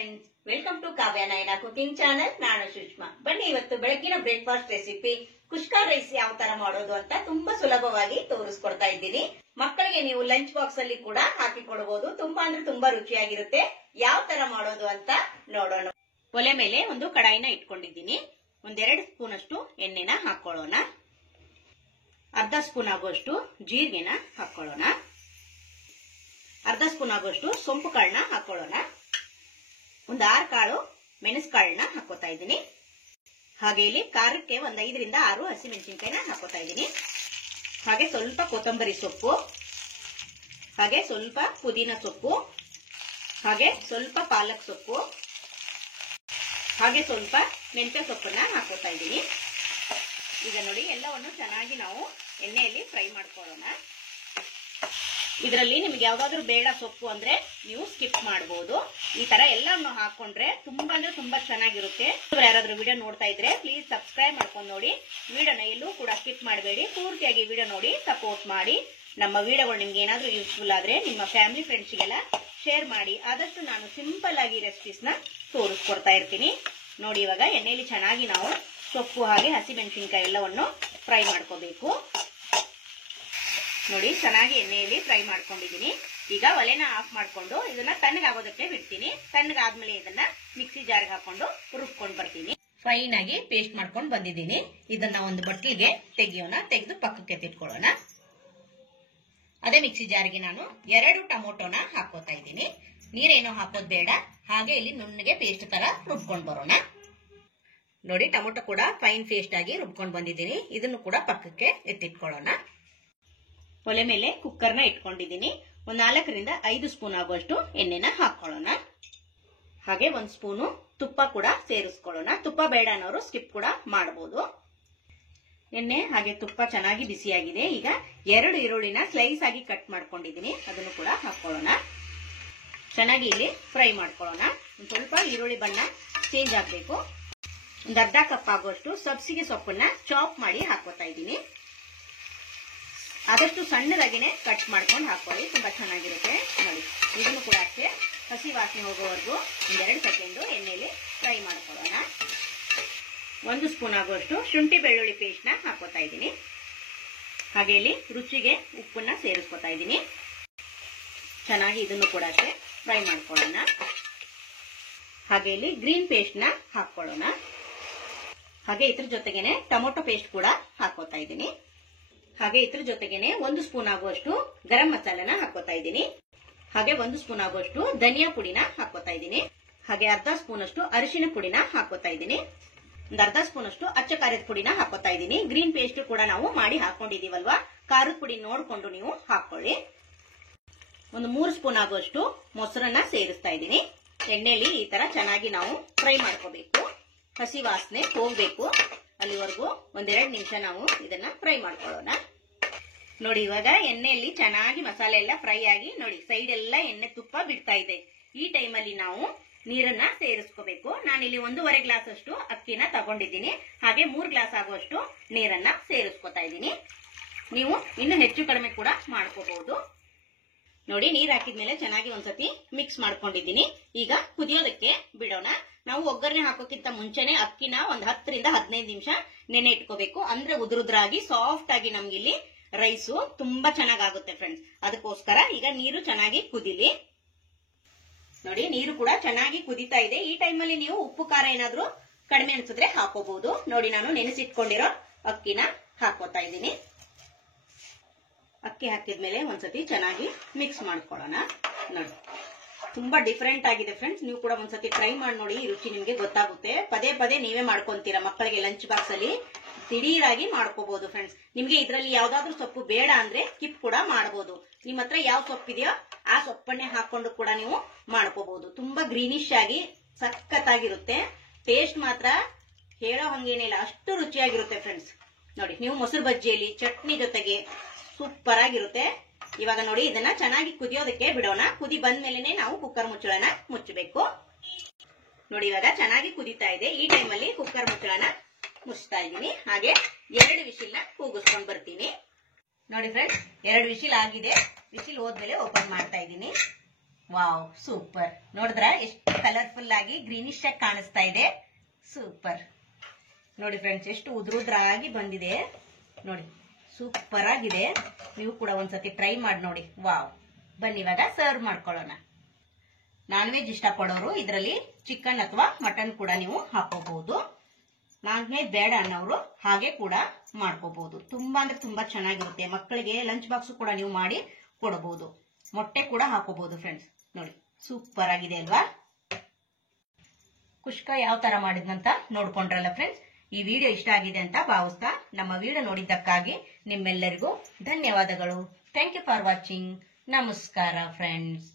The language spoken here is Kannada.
Friends, welcome to Kavya Nayana cooking channel. ನಾನು ಸುಷ್ಮಾ. ಬನ್ನಿ ಇವತ್ತು ಬೆಳಗಿನ ಬ್ರೇಕ್ಫಾಸ್ಟ್ ರೆಸಿಪಿ ಕುಷ್ಕಾ ರೈಸ್ ಯಾವ ತರ ಮಾಡೋದು ಅಂತ ತುಂಬಾ ಸುಲಭವಾಗಿ ತೋರಿಸ್ಕೊಡ್ತಾ ಇದ್ದೀನಿ. ಮಕ್ಕಳಿಗೆ ನೀವು ಲಂಚ್ ಬಾಕ್ಸ್ ಅಲ್ಲಿ ಕೂಡ ಹಾಕಿ ಕೊಡಬಹುದು. ತುಂಬಾ ಅಂದ್ರೆ ತುಂಬಾ ರುಚಿಯಾಗಿರುತ್ತೆ. ಯಾವ ತರ ಮಾಡೋದು ಅಂತ ನೋಡೋಣ. ಒಲೆ ಮೇಲೆ ಒಂದು ಕಡಾಯಿನ ಇಟ್ಕೊಂಡಿದ್ದೀನಿ. ಒಂದೆರಡು ಸ್ಪೂನ್ ಅಷ್ಟು ಎಣ್ಣೆನ ಹಾಕೊಳ್ಳೋಣ. ಅರ್ಧ ಸ್ಪೂನ್ ಆಗುವಷ್ಟು ಜೀರಿಗೆನ ಹಾಕೊಳ್ಳೋಣ. ಅರ್ಧ ಸ್ಪೂನ್ ಆಗುವಷ್ಟು ಸೊಂಪು ಕಾಳನ್ನ ಹಾಕೊಳ್ಳೋಣ. ಒಂದು 6 ಕಾಳು ಮೆಣಸು ಕಾಳನ್ನ ಹಾಕೋತಾ ಇದ್ದೀನಿ. ಹಾಗೆ ಇಲ್ಲಿ ಖಾರಕ್ಕೆ ಒಂದು 5 ರಿಂದ 6 ಹಸಿಮೆಣಸಿನಕಾಯಿನ ಹಾಕೋತಾ ಇದ್ದೀನಿ. ಹಾಗೆ ಸ್ವಲ್ಪ ಕೊತ್ತಂಬರಿ ಸೊಪ್ಪು, ಹಾಗೆ ಸ್ವಲ್ಪ ಪುದೀನ ಸೊಪ್ಪು, ಹಾಗೆ ಸ್ವಲ್ಪ ಪಾಲಕ್ ಸೊಪ್ಪು, ಹಾಗೆ ಸ್ವಲ್ಪ ಮೆಂತ್ಯ ಸೊಪ್ಪನ್ನ ಹಾಕೋತಾ ಇದ್ದೀನಿ. ಈಗ ನೋಡಿ, ಎಲ್ಲವನ್ನು ಚೆನ್ನಾಗಿ ನಾವು ಎಣ್ಣೆಯಲ್ಲಿ ಫ್ರೈ ಮಾಡ್ಕೊಳ್ಳೋಣ. ಇದರಲ್ಲಿ ನಿಮ್ಗೆ ಯಾವ್ದಾದ್ರು ಬೇಡ ಸೊಪ್ಪು ಅಂದ್ರೆ ನೀವು ಸ್ಕಿಪ್ ಮಾಡಬಹುದು. ಈ ತರ ಎಲ್ಲವನ್ನು ಹಾಕೊಂಡ್ರೆ ತುಂಬಾ ಅಂದ್ರೆ ತುಂಬಾ ಚೆನ್ನಾಗಿರುತ್ತೆ. ಯಾರಾದ್ರೂ ವಿಡಿಯೋ ನೋಡ್ತಾ ಇದ್ರೆ ಪ್ಲೀಸ್ ಸಬ್ಸ್ಕ್ರೈಬ್ ಮಾಡ್ಕೊಂಡು ನೋಡಿ. ವಿಡಿಯೋನ ಎಲ್ಲೂ ಕೂಡ ಸ್ಕಿಪ್ ಮಾಡಬೇಡಿ. ಪೂರ್ತಿಯಾಗಿ ವಿಡಿಯೋ ನೋಡಿ ಸಪೋರ್ಟ್ ಮಾಡಿ. ನಮ್ಮ ವಿಡಿಯೋಗಳು ನಿಮ್ಗೆ ಏನಾದ್ರೂ ಯೂಸ್ಫುಲ್ ಆದ್ರೆ ನಿಮ್ಮ ಫ್ಯಾಮಿಲಿ ಫ್ರೆಂಡ್ಸ್ಗೆಲ್ಲ ಶೇರ್ ಮಾಡಿ. ಆದಷ್ಟು ನಾನು ಸಿಂಪಲ್ ಆಗಿ ರೆಸಿಪೀಸ್ ನ ತೋರಿಸ್ಕೊಡ್ತಾ ಇರ್ತೀನಿ. ನೋಡಿ, ಇವಾಗ ಎಣ್ಣೆಯಲ್ಲಿ ಚೆನ್ನಾಗಿ ನಾವು ಸೊಪ್ಪು ಹಾಗೆ ಹಸಿಮೆಣಸಿನಕಾಯಿ ಎಲ್ಲವನ್ನು ಫ್ರೈ ಮಾಡ್ಕೋಬೇಕು. ನೋಡಿ, ಚೆನ್ನಾಗಿ ಎಣ್ಣೆಯಲ್ಲಿ ಫ್ರೈ ಮಾಡ್ಕೊಂಡಿದ್ದೀನಿ. ಈಗ ಒಲೆನ ಆಫ್ ಮಾಡ್ಕೊಂಡು ಇದನ್ನ ತಣ್ಣಗಾಗೋದಕ್ಕೆ ಬಿಡ್ತೀನಿ. ತಣ್ಣಗಾದ್ಮೇಲೆ ಇದನ್ನ ಮಿಕ್ಸಿ ಜಾರ್ಗೆ ಹಾಕೊಂಡು ರುಬ್ಕೊಂಡು ಬರ್ತೀನಿ. ಫೈನ್ ಆಗಿ ಪೇಸ್ಟ್ ಮಾಡ್ಕೊಂಡು ಬಂದಿದ್ದೀನಿ. ಇದನ್ನ ಒಂದು ಬಟ್ಲಿಗೆ ತೆಗೆದು ಪಕ್ಕಕ್ಕೆ ತಿಟ್ಕೊಳ್ಳೋಣ. ಅದೇ ಮಿಕ್ಸಿ ಜಾರ್ಗೆ ನಾನು 2 ಟೊಮೊಟೊನ ಹಾಕೋತಾ ಇದ್ದೀನಿ. ನೀರೇನೋ ಹಾಕೋದ್ ಬೇಡ. ಹಾಗೆ ಇಲ್ಲಿ ನುಣ್ಣಗೆ ಪೇಸ್ಟ್ ತರ ರುಬ್ಕೊಂಡು ಬರೋಣ. ನೋಡಿ, ಟೊಮೊಟೊ ಕೂಡ ಫೈನ್ ಪೇಸ್ಟ್ ಆಗಿ ರುಬ್ಕೊಂಡು ಬಂದಿದ್ದೀನಿ. ಇದನ್ನು ಕೂಡ ಪಕ್ಕಕ್ಕೆ ಎತ್ತಿಟ್ಕೊಳ್ಳೋಣ. ಒಲೆ ಮೇಲೆ ಕುಕ್ಕರ್ನ ಇಟ್ಕೊಂಡಿದ್ದೀನಿ. ಒಂದು 4 ರಿಂದ 5 ಸ್ಪೂನ್ ಆಗುವಷ್ಟು ಎಣ್ಣೆನ ಹಾಕೊಳ್ಳೋಣ. ಹಾಗೆ 1 ಸ್ಪೂನು ತುಪ್ಪ ಕೂಡ ಸೇರಿಸ್ಕೊಳ್ಳೋಣ. ತುಪ್ಪ ಬೇಡ ಅನ್ನೋರು ಸ್ಕಿಪ್ ಕೂಡ ಮಾಡಬಹುದು. ಎಣ್ಣೆ ಹಾಗೆ ತುಪ್ಪ ಚೆನ್ನಾಗಿ ಬಿಸಿಯಾಗಿದೆ. ಈಗ 2 ಈರುಳ್ಳಿನ ಸ್ಲೈಸ್ ಆಗಿ ಕಟ್ ಮಾಡ್ಕೊಂಡಿದ್ದೀನಿ. ಅದನ್ನು ಕೂಡ ಹಾಕೊಳ್ಳೋಣ. ಚೆನ್ನಾಗಿ ಇಲ್ಲಿ ಫ್ರೈ ಮಾಡ್ಕೊಳ್ಳೋಣ. ಒಂದು ಸ್ವಲ್ಪ ಈರುಳ್ಳಿ ಬಣ್ಣ ಚೇಂಜ್ ಆಗಬೇಕು. ಒಂದು ಅರ್ಧ ಕಪ್ ಆಗುವಷ್ಟು ಸಬ್ಸಿಗೆ ಸೊಪ್ಪನ್ನ ಚಾಪ್ ಮಾಡಿ ಹಾಕೋತಾ ಇದ್ದೀನಿ. ಆದಷ್ಟು ಸಣ್ಣದಾಗಿನೇ ಕಟ್ ಮಾಡ್ಕೊಂಡು ಹಾಕೊಳ್ಳಿ, ತುಂಬಾ ಚೆನ್ನಾಗಿರುತ್ತೆ. ನೋಡಿ, ಇದನ್ನು ಕೂಡ ಅಷ್ಟೇ ಹಸಿ ವಾಸನೆ ಹೋಗೋವರೆಗೂ 2 ಸೆಕೆಂಡ್ ಎಣ್ಣೆಯಲ್ಲಿ ಫ್ರೈ ಮಾಡ್ಕೊಳ್ಳೋಣ. 1 ಸ್ಪೂನ್ ಆಗುವಷ್ಟು ಶುಂಠಿ ಬೆಳ್ಳುಳ್ಳಿ ಪೇಸ್ಟ್ ನ ಹಾಕೋತಾ ಇದ್ದೀನಿ. ಹಾಗೆ ಇಲ್ಲಿ ರುಚಿಗೆ ಉಪ್ಪನ್ನ ಸೇರಿಸ್ಕೊತಾ ಇದ್ದೀನಿ. ಚೆನ್ನಾಗಿ ಇದನ್ನು ಕೂಡ ಅಷ್ಟೇ ಫ್ರೈ ಮಾಡ್ಕೊಳ್ಳೋಣ. ಹಾಗೆ ಇಲ್ಲಿ ಗ್ರೀನ್ ಪೇಸ್ಟ್ ನ ಹಾಕೊಳ್ಳೋಣ. ಹಾಗೆ ಇದ್ರ ಜೊತೆಗೇನೆ ಟೊಮೊಟೊ ಪೇಸ್ಟ್ ಕೂಡ ಹಾಕೋತಾ ಇದ್ದೀನಿ. ಹಾಗೆ ಇದ್ರ ಜೊತೆಗೇನೆ 1 ಸ್ಪೂನ್ ಆಗುವಷ್ಟು ಗರಂ ಮಸಾಲೆನ ಹಾಕೋತಾ ಇದ್ದೀನಿ. ಹಾಗೆ 1 ಸ್ಪೂನ್ ಆಗುವಷ್ಟು ಧನಿಯಾ ಪುಡಿನ ಹಾಕೋತಾ ಇದ್ದೀನಿ. ಹಾಗೆ ಅರ್ಧ ಸ್ಪೂನ್ ಅಷ್ಟು ಅರಿಶಿನ ಪುಡಿನ ಹಾಕೋತಾ ಇದ್ದೀನಿ. ಒಂದು ಅರ್ಧ ಸ್ಪೂನ್ ಅಷ್ಟು ಅಚ್ಚ ಖಾರದ ಪುಡಿನ ಹಾಕೋತಾ ಇದ್ದೀನಿ. ಗ್ರೀನ್ ಪೇಸ್ಟ್ ಕೂಡ ನಾವು ಮಾಡಿ ಹಾಕೊಂಡಿದೀವಲ್ವಾ, ಖಾರದ ಪುಡಿ ನೋಡ್ಕೊಂಡು ನೀವು ಹಾಕೊಳ್ಳಿ. ಒಂದು 3 ಸ್ಪೂನ್ ಆಗುವಷ್ಟು ಮೊಸರನ್ನ ಸೇರಿಸ್ತಾ ಇದ್ದೀನಿ. ಎಣ್ಣೆಯಲ್ಲಿ ಈ ತರ ಚೆನ್ನಾಗಿ ನಾವು ಫ್ರೈ ಮಾಡ್ಕೋಬೇಕು. ಹಸಿ ವಾಸನೆ ಹೋಗ್ಬೇಕು. ಅಲ್ಲಿವರೆಗೂ 1-2 ನಿಮಿಷ ನಾವು ಇದನ್ನ ಫ್ರೈ ಮಾಡ್ಕೊಳ್ಳೋಣ. ನೋಡಿ, ಇವಾಗ ಎಣ್ಣೆಯಲ್ಲಿ ಚೆನ್ನಾಗಿ ಮಸಾಲೆ ಎಲ್ಲ ಫ್ರೈ ಆಗಿ ನೋಡಿ, ಸೈಡ್ ಎಲ್ಲ ಎಣ್ಣೆ ತುಪ್ಪ ಬಿಡ್ತಾ ಇದೆ. ಈ ಟೈಮಲ್ಲಿ ನಾವು ನೀರನ್ನ ಸೇರಿಸ್ಕೋಬೇಕು. ನಾನಿಲ್ಲಿ 1.5 ಗ್ಲಾಸ್ ಅಷ್ಟು ಅಕ್ಕಿನ ತಗೊಂಡಿದ್ದೀನಿ. ಹಾಗೆ 3 ಗ್ಲಾಸ್ ಆಗುವಷ್ಟು ನೀರನ್ನ ಸೇರಿಸ್ಕೊತಾ ಇದ್ದೀನಿ. ನೀವು ಇನ್ನು ಹೆಚ್ಚು ಕಡಿಮೆ ಕೂಡ ಮಾಡ್ಕೋಬಹುದು. ನೋಡಿ, ನೀರ್ ಹಾಕಿದ್ಮೇಲೆ ಚೆನ್ನಾಗಿ ಒಂದ್ಸತಿ ಮಿಕ್ಸ್ ಮಾಡ್ಕೊಂಡಿದ್ದೀನಿ. ಈಗ ಕುದಿಯೋದಕ್ಕೆ ಬಿಡೋಣ. ನಾವು ಒಗ್ಗರಣೆ ಹಾಕೋಕ್ಕಿಂತ ಮುಂಚೆನೆ ಅಕ್ಕಿನ ಒಂದು 10 ರಿಂದ 15 ನಿಮಿಷ ನೆನೆ ಇಟ್ಕೋಬೇಕು. ಅಂದ್ರೆ ಉದುರುದ್ರಾಗಿ ಸಾಫ್ಟ್ ಆಗಿ ನಮ್ಗೆ ಇಲ್ಲಿ ರೈಸು ತುಂಬಾ ಚೆನ್ನಾಗಾಗುತ್ತೆ ಫ್ರೆಂಡ್ಸ್. ಅದಕ್ಕೋಸ್ಕರ ಈಗ ನೀರು ಚೆನ್ನಾಗಿ ಕುದಿಲಿ. ನೋಡಿ, ನೀರು ಕೂಡ ಚೆನ್ನಾಗಿ ಕುದಿತಾ ಇದೆ. ಈ ಟೈಮಲ್ಲಿ ನೀವು ಉಪ್ಪು ಖಾರ ಏನಾದ್ರೂ ಕಡಿಮೆ ಅನ್ಸಿದ್ರೆ ಹಾಕೋಬಹುದು. ನೋಡಿ, ನಾನು ನೆನೆಸಿಟ್ಕೊಂಡಿರೋ ಅಕ್ಕಿನ ಹಾಕೋತಾ ಇದ್ದೀನಿ. ಅಕ್ಕಿ ಹಾಕಿದ್ಮೇಲೆ ಒಂದ್ಸತಿ ಚೆನ್ನಾಗಿ ಮಿಕ್ಸ್ ಮಾಡ್ಕೊಳ್ಳೋಣ. ನೋಡಿ, ತುಂಬಾ ಡಿಫರೆಂಟ್ ಆಗಿದೆ ಫ್ರೆಂಡ್ಸ್. ನೀವು ಕೂಡ ಒಂದ್ಸತಿ ಟ್ರೈ ಮಾಡಿ ನೋಡಿ. ಈ ರುಚಿ ನಿಮ್ಗೆ ಗೊತ್ತಾಗುತ್ತೆ. ಪದೇ ಪದೇ ನೀವೇ ಮಾಡ್ಕೊಂತೀರಾ. ಮಕ್ಕಳಿಗೆ ಲಂಚ್ ಬಾಕ್ಸ್ ಅಲ್ಲಿ ದಿಢೀರಾಗಿ ಮಾಡ್ಕೋಬಹುದು ಫ್ರೆಂಡ್ಸ್. ನಿಮ್ಗೆ ಇದರಲ್ಲಿ ಯಾವ್ದಾದ್ರು ಸೊಪ್ಪು ಬೇಡ ಅಂದ್ರೆ ಸ್ಕಿಪ್ ಕೂಡ ಮಾಡಬಹುದು. ನಿಮ್ಮ ಹತ್ರ ಯಾವ ಸೊಪ್ಪಿದೆಯೋ ಆ ಸೊಪ್ಪನ್ನೇ ಹಾಕೊಂಡು ಕೂಡ ನೀವು ಮಾಡ್ಕೋಬಹುದು. ತುಂಬಾ ಗ್ರೀನಿಶ್ ಆಗಿ ಸಖತ್ತಾಗಿರುತ್ತೆ. ಟೇಸ್ಟ್ ಮಾತ್ರ ಹೇಳೋ ಹಂಗೇನಿಲ್ಲ, ಅಷ್ಟು ರುಚಿಯಾಗಿರುತ್ತೆ ಫ್ರೆಂಡ್ಸ್. ನೋಡಿ, ನೀವು ಮೊಸರು ಬಜ್ಜಿಯಲ್ಲಿ ಚಟ್ನಿ ಜೊತೆಗೆ ಸೂಪರ್ ಆಗಿರುತ್ತೆ. ಇವಾಗ ನೋಡಿ, ಇದನ್ನ ಚೆನ್ನಾಗಿ ಕುದಿಯೋದಕ್ಕೆ ಬಿಡೋಣ. ಕುದಿ ಬಂದ್ಮೇಲೆ ನಾವು ಕುಕ್ಕರ್ ಮುಚ್ಚಳನ ಮುಚ್ಚಬೇಕು. ನೋಡಿ, ಇವಾಗ ಚೆನ್ನಾಗಿ ಕುದಿತಾ ಇದೆ. ಈ ಟೈಮಲ್ಲಿ ಕುಕ್ಕರ್ ಮುಚ್ಚಳನ ಮುಚ್ತಾ ಇದ್ದೀನಿ. ಹಾಗೆ 2 ವಿಸಿಲ್ ನ ಕೂಗಿಸ್ಕೊಂಡು ಬರ್ತೀನಿ. ನೋಡಿ ಫ್ರೆಂಡ್ಸ್, 2 ವಿಸಿಲ್ ಆಗಿದೆ. ವಿಸಿಲ್ ಹೋದ್ಮೇಲೆ ಓಪನ್ ಮಾಡ್ತಾ ಇದ್ದೀನಿ. Wow, super. ನೋಡಿದ್ರ ಎಷ್ಟು ಕಲರ್ಫುಲ್ ಆಗಿ ಗ್ರೀನಿಶ್ ಆಗಿ ಕಾಣಿಸ್ತಾ ಇದೆ. ಸೂಪರ್ ನೋಡಿ ಫ್ರೆಂಡ್ಸ್, ಎಷ್ಟು ಉದ್ರುದ್ರಾಗಿ ಬಂದಿದೆ ನೋಡಿ, ಸೂಪರ್ ಆಗಿದೆ. ನೀವು ಕೂಡ ಒಂದ್ಸತಿ ಟ್ರೈ ಮಾಡಿ ನೋಡಿ. ವಾವ್. ಬನ್ನಿ ಇವಾಗ ಸರ್ವ್ ಮಾಡ್ಕೊಳ್ಳೋಣ. ನಾನ್ ವೆಜ್ ಇಷ್ಟಪಡೋರು ಇದರಲ್ಲಿ ಚಿಕನ್ ಅಥವಾ ಮಟನ್ ಕೂಡ ನೀವು ಹಾಕೋಬಹುದು. ನಾನ್ ವೆಜ್ ಬೇಡ ಅನ್ನೋರು ಹಾಗೆ ಕೂಡ ಮಾಡ್ಕೋಬಹುದು. ತುಂಬಾ ಅಂದ್ರೆ ತುಂಬಾ ಚೆನ್ನಾಗಿರುತ್ತೆ. ಮಕ್ಕಳಿಗೆ ಲಂಚ್ ಬಾಕ್ಸ್ ಕೂಡ ನೀವು ಮಾಡಿ ಕೊಡಬಹುದು. ಮೊಟ್ಟೆ ಕೂಡ ಹಾಕೋಬಹುದು ಫ್ರೆಂಡ್ಸ್. ನೋಡಿ ಸೂಪರ್ ಆಗಿದೆ ಅಲ್ವಾ? ಕುಷ್ಕ ಯಾವ ತರ ಮಾಡಿದ್ನಂತ ನೋಡ್ಕೊಂಡ್ರಲ್ಲ ಫ್ರೆಂಡ್ಸ್. ಈ ವಿಡಿಯೋ ಇಷ್ಟ ಆಗಿದೆ ಅಂತ ಭಾವಿಸ್ತಾ ನಮ್ಮ ವಿಡಿಯೋ ನೋಡಿದ್ದಕ್ಕಾಗಿ ನಿಮ್ಮೆಲ್ಲರಿಗೂ ಧನ್ಯವಾದಗಳು. Thank you for watching. ನಮಸ್ಕಾರ ಫ್ರೆಂಡ್ಸ್.